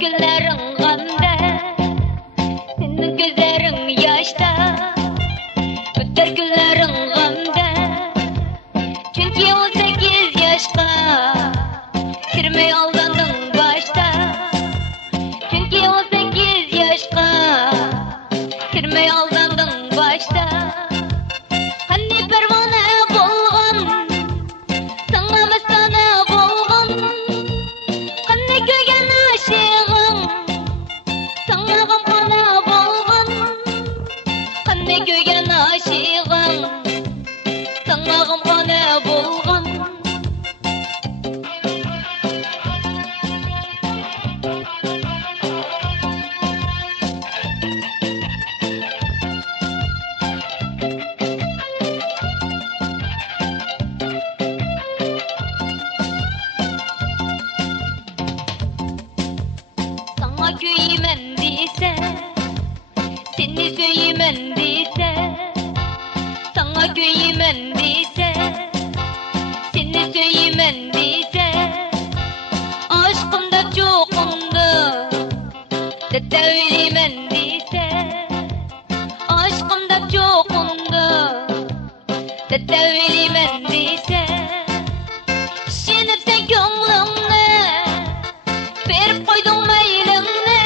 Günlerin gamda, senin gözlerin yaşta. Öter günlerin gamda, çünkü 18 yaşka kirmey aldandın başta. Çünkü 18 yaşka kirmey aldandın başta. Hani pervane bolğan, sana mestana bolğan. Hani köygen aşığın, sana gamana bolğan. Hani köygen aşığın, sana gamana bolğan. Sana köymen diyse, seni söylemen diyse. Sana köymen diyse, seni söylemen diyse. Aşkımda çoğumdu, da söylemen diyse. Aşkımda çoğumdu, da söylemen diyse. Şenip sen gönlümle, verip koydun meylingni.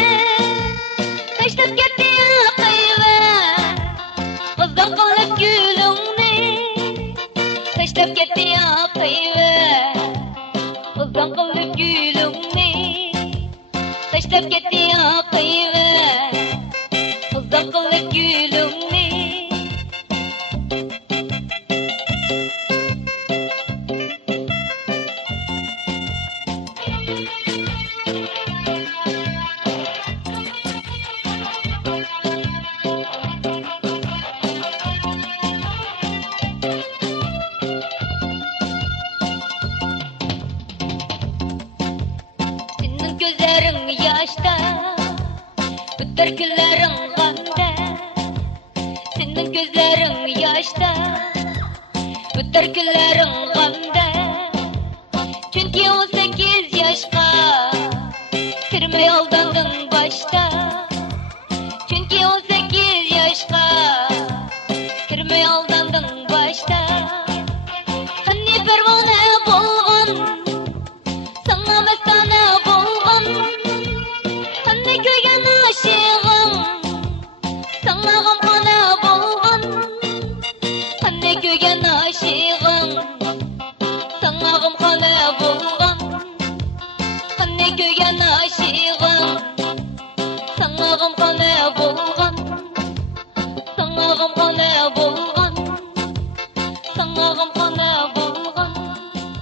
Taşlap ketdi kıyva, kızdan qilib gülüngni. Taşlap ketdi kıyva, kızdan qilib gülüngni. Taşlap ketdi kıyva, kızdan qilib gülüngni. Senin gözlerin yaşta, öter günlerin gamda. Senin gözlerin yaşta, öter günlerin gamda. Çünkü 18 yaşka kirmey aldandın başta. Çünkü 18 yaşka kirmey aldandın başta. Hani pervane bolğan, sana mestana bolğan. Hani köygen aşığın, sana gamana bolğan. Hani köygen aşığın, sana gamana bolğan. Hani köygen aşığın.